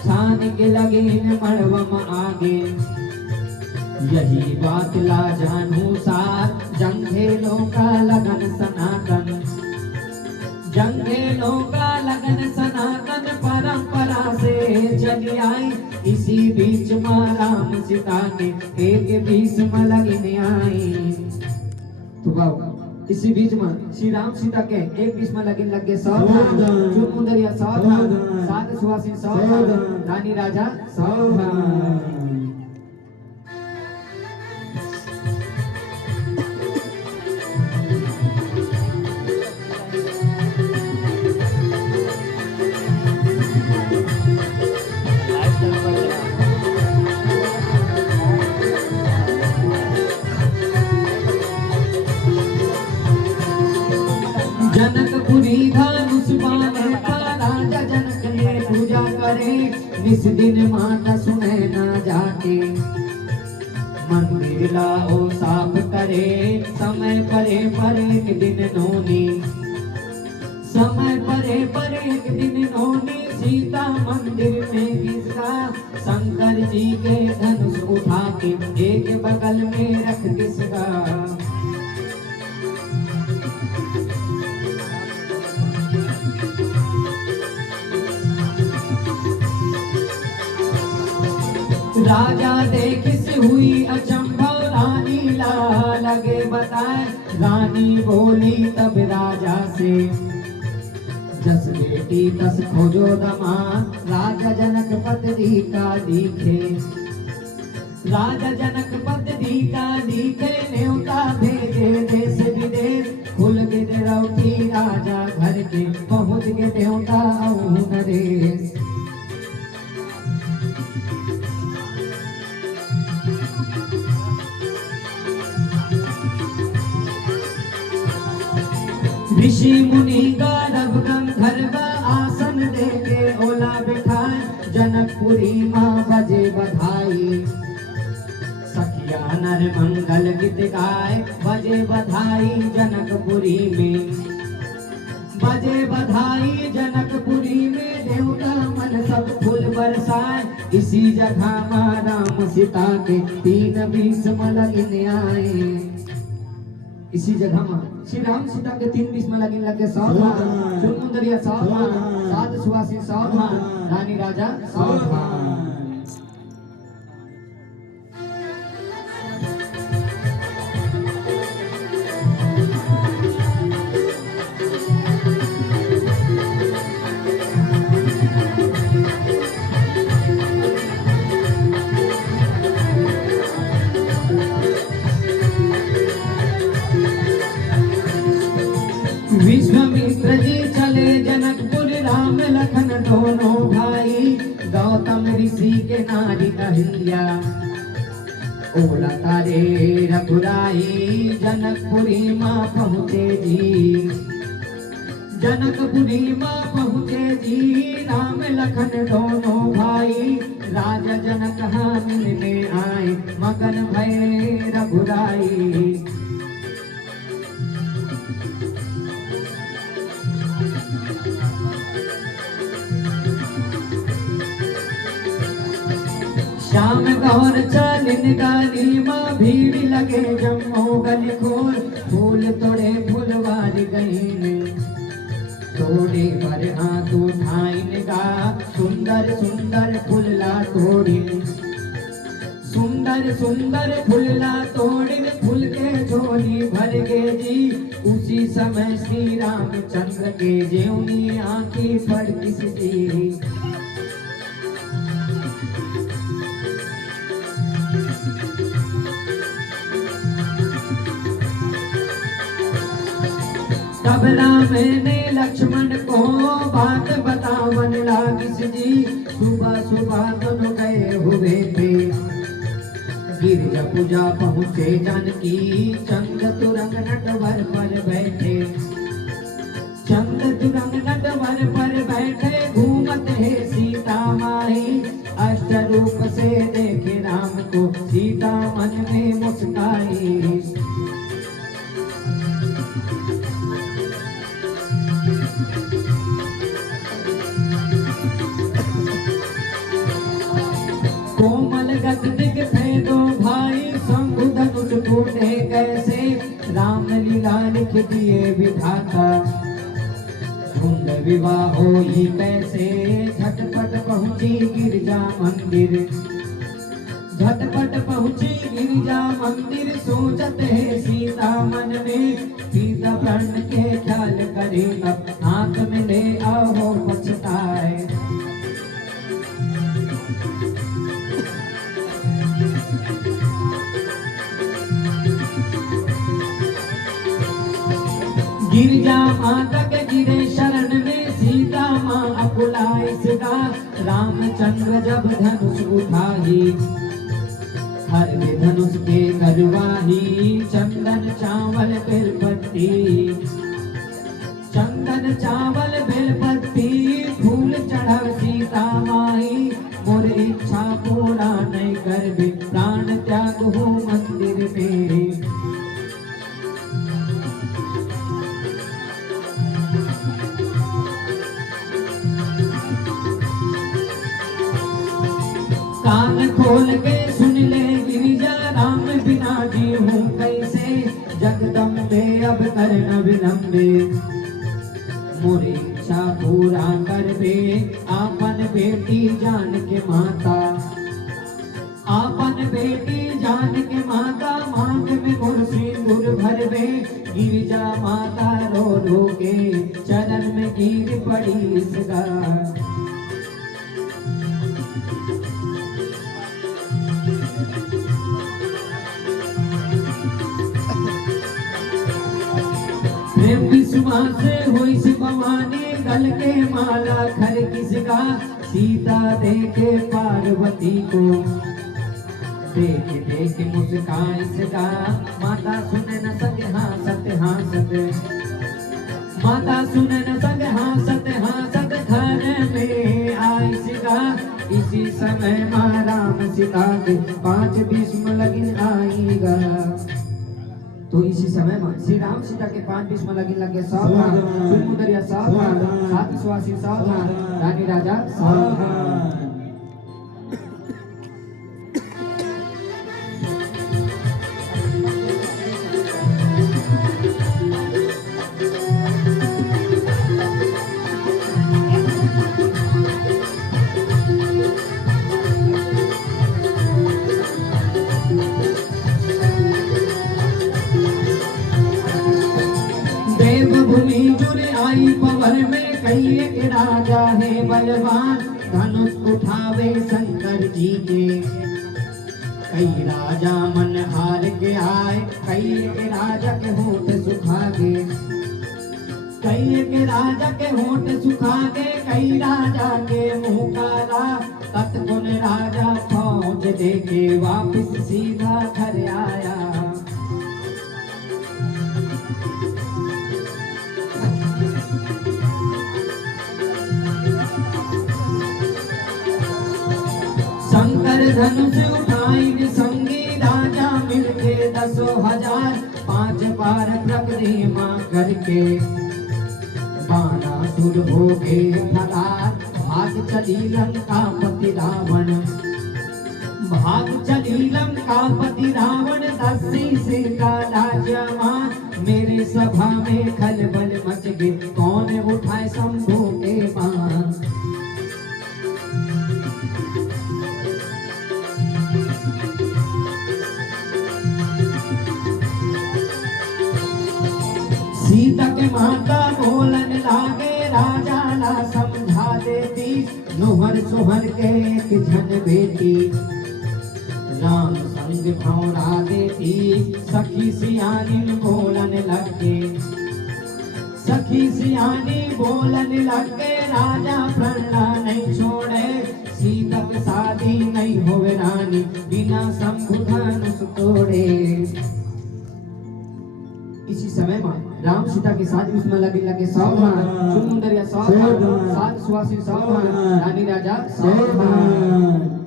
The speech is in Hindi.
छान के लगे न मड़वम आगे। यही बात ला जानू सार, जंगेलों का लगन सनातन, जंगेलों का लगन सनातन परंपरा से चली आई। इसी बीच माँ राम सीता के एक बीच में लगन आई। तो बाबू इसी बीच में श्री राम सीता के एक बीच में लगन लग गए। सावधान चुनमुंदरिया सावधान, साध सुहासिन सावधान, रानी राजा सावधान। जनकपुरी धनुष बाणे का राजा जनक ने पूजा करे। निस दिन माता सुने ना जाके, मंदिर लाओ साफ करे। समय परे पर एक दिन नोनी, समय परे पर एक दिन नोनी, सीता मंदिर में घिसा। शंकर जी के धनुष उठा के एक बगल में रख किसका। राजा देखिस हुई अचंभव, रानी ला लगे बताए। रानी बोली तब राजा से, जस बेटी तस खोजो दमाद। राजा जनक पत्री का दिखे, राजा जनक पत्री का दिखे। न्योता भेजे देश विदेश, खुल गए रौठी राजा घर के। पहुँच गए न्योता औ नरेश। ऋषि मुनि गौरव गंधर्व आसन देके ओला बिठाए। जनकपुरी माँ बजे बधाई, सखिया नर मंगल गीत गाए। बजे बधाई जनकपुरी में, बजे बधाई जनकपुरी में। देवता मन सब फूल बरसाए। इसी जगह माँ राम सीता के तीन बीस लगन आए। इसी जगह में श्री राम सीता के तीन बीच में लगन लगे। सावधान चुनमुंदरिया सावधान, साध सुहासिन सावधान, रानी राजा सावधान। विश्वामित्र जी चले जनकपुर, राम लखन दोनों भाई। गौतम ऋषि के नारी अहिल्या, ओला तारे रघुराई। जनकपुरी माँ पहुँचे जी, जनकपुरी माँ पहुँचे जी। राम लखन दोनों भाई, राजा जनक हाँ मिलने आए। मगन भय रघुराई, श्याम गौर चलिन गाली माँ। भीड़ लगे जम्मो गली खोर, फूल तोड़े फुलवारी गईन। तोड़े पर हाथ उठाइन गा, सुंदर सुंदर फुलला तोड़िन। सुंदर सुंदर फुलला तोड़िन, फूल के झोली भर गे जी। उसी समय श्री रामचंद्र के जेऊनी आंखी पड़ किसी। तब राम ने लक्ष्मण को बात बतावन लागिस जी। सुबह सुबह दोनों गए हुए थे, गिरजा पूजा पहुँचे जानकी। चंद तुरंग नटवर पर बैठे, चंद तुरंग नटवर पर बैठे। घूमत है सीता माई, अष्ट रूप से देखे राम को। सीता मन में मुस्काई, कोमल गद दिख थे दो भाई शंभु धनुष टूटे कैसे राम लीला लिख दिए विधाता धुंध विवाह होई कैसे झटपट पहुंची गिरजा मंदिर झटपट पहुंची गिरजा मंदिर सोचत है सीता मन में सीता प्रण के ख्याल करे अब हाथ में ले आओ पछताए गिरजा माता के गिरे शरण में सीता माँ अकुलाई सदा रामचंद्र जब धनुष उठाई हर के धनुष के करवाही चंदन चावल बेलपत्ती चंदन चावल बेलपत्ती फूल चढ़ाव सीता माई मोर इच्छा पूरा नहीं कर बे प्राण त्याग हो मंदिर में कान खोल के सुन ले गिरिजा राम बिना जी हूँ कैसे जगदम्बे अब करना विलंबे मोरी इच्छा पूरा कर बे आपन बेटी जान के माता आपन बेटी जान के माता मांग में मोर सिंदूर भर बे गिरिजा माता रो रो के चरण में गिर पड़ी सदा प्रेम विश्वास हुई सी भवानी गल के माला खर किसका सीता देखे पार्वती को देख देख मुस्कान सका माता सुने न सके हासत माता सुने न सके हासत घर में आई सिका इसी समय माँ राम सीता के 5 भीष्म लगिन आईगा तो इसी समय में श्री राम सीता के 5 भीष्म लगिन लगे सावधान सुमुदरिया सावधान साथ स्वासी सावधान रानी राजा सावधान भूमि जुड़ आई पवन में कई एक राजा है बलवान धनुष उठावे शंकर जी के कई राजा मन हार के आए कई एक राजा के होठ सुखा गए कई एक राजा के होठ सुखा गए कई राजा के मुंह काला तत्गुण राजा फौज देके वापिस सीधा घर आया शंकर धनुष उठाई संगी राजा मिलके 10,000 5 बार प्रक्रिया करके बाणासुर हो गए फरार भाग चली लंकापति रावण भाग चली लंकापति रावण 80 से का राजमान मेरे सभा में खलबल मच गए कौन उठाए शंभू के बाण सीता के माता बोलन लागे राजा ला समझा देती नोहर सोहर के एक झन बेटी राम संग भौरा देती सखी सियानी बोलन लगे सखी सियानी बोलन लगे राजा प्रणा नहीं छोड़े सीता के शादी नहीं होवे रानी बिना शंभु धनुष तोड़े इसी समय में राम सीता के साथ उसमें लगे सावधान सुंदरिया सावधान साथ सुवासी सावधान रानी राजा सावधान